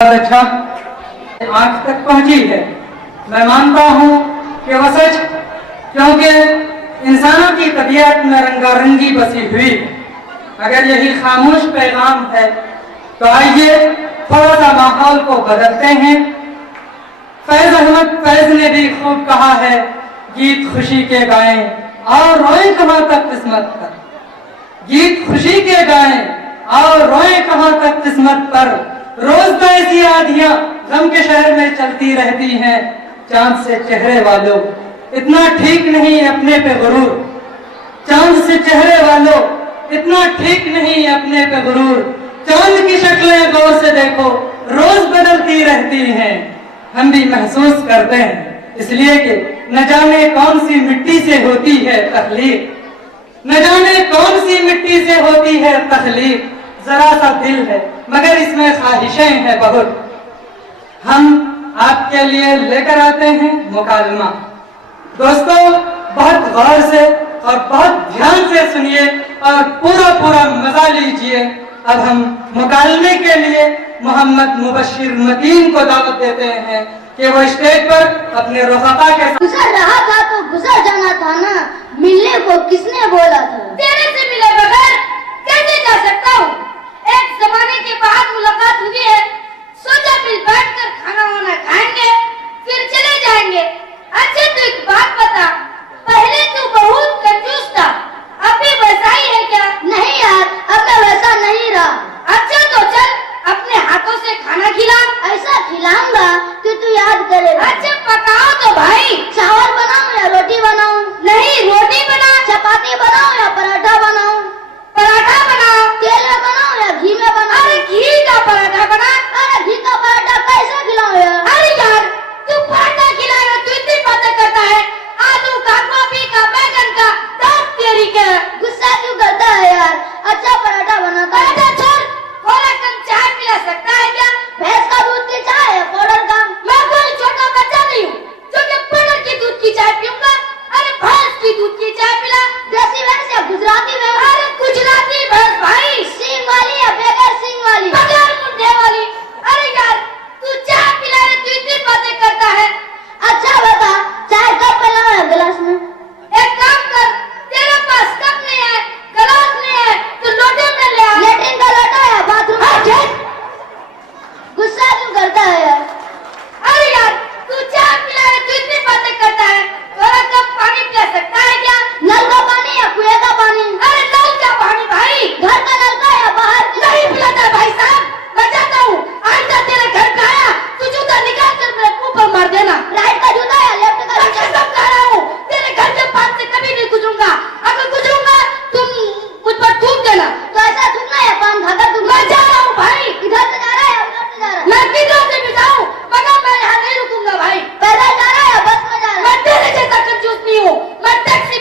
अच्छा आंख तक पहुंची है। मैं मानता हूं कि वह सच, क्योंकि इंसानों की तबीयत में रंगारंगी बसी हुई। अगर यही खामोश पैगाम है तो आइए थोड़ा सा माहौल को बदलते हैं। फैज अहमद फैज ने भी खूब कहा है, गीत खुशी के गाएं और रोएं कहां तक किस्मत पर। गीत खुशी के गाएं और रोएं कहां तक किस्मत पर। रोज तो ऐसी आधियां गम के शहर में चलती रहती हैं। चांद से चेहरे वालों इतना ठीक नहीं अपने पे गुरूर। चांद से चेहरे वालों इतना ठीक नहीं अपने पे गुरूर। चांद की शक्लें गौर से देखो, रोज बदलती रहती हैं। हम भी महसूस करते हैं इसलिए कि न जाने कौन सी मिट्टी से होती है तख्लीक, न जाने कौन सी मिट्टी से होती है तख्लीक। जरा सा दिल है मगर इसमें ख्वाहिशें हैं बहुत। हम आपके लिए लेकर आते हैं मुकालमा। दोस्तों बहुत गौर से और बहुत ध्यान से सुनिए और पूरा पूरा मजा लीजिए। अब हम मुकालमे के लिए मोहम्मद मुबश्शिर मतीन को दावत देते हैं कि वो स्टेज पर अपने रफ़क़ा के साथ। गुजर रहा था तो गुजर जाना था ना, मिलने को किसने बोला था? तेरे से मिले बगैर कैसे जा सकता हूँ? एक जमाने के बाद मुलाकात हुई है, सोचा मिल बैठकर खाना वाना खाएंगे फिर चले जाएंगे। अच्छा तो एक बात बता, पहले तू बहुत कंजूस था, अब भी वैसा ही है क्या? नहीं यार, अब मैं वैसा नहीं रहा। अच्छा तो चल अपने हाथों से खाना खिला। ऐसा खिलाऊंगा कि तू याद करेगा। अच्छा पकाओ तो भाई। चावल बनाऊं या रोटी बनाऊं? नहीं रोटी बना। चपाती बनाऊं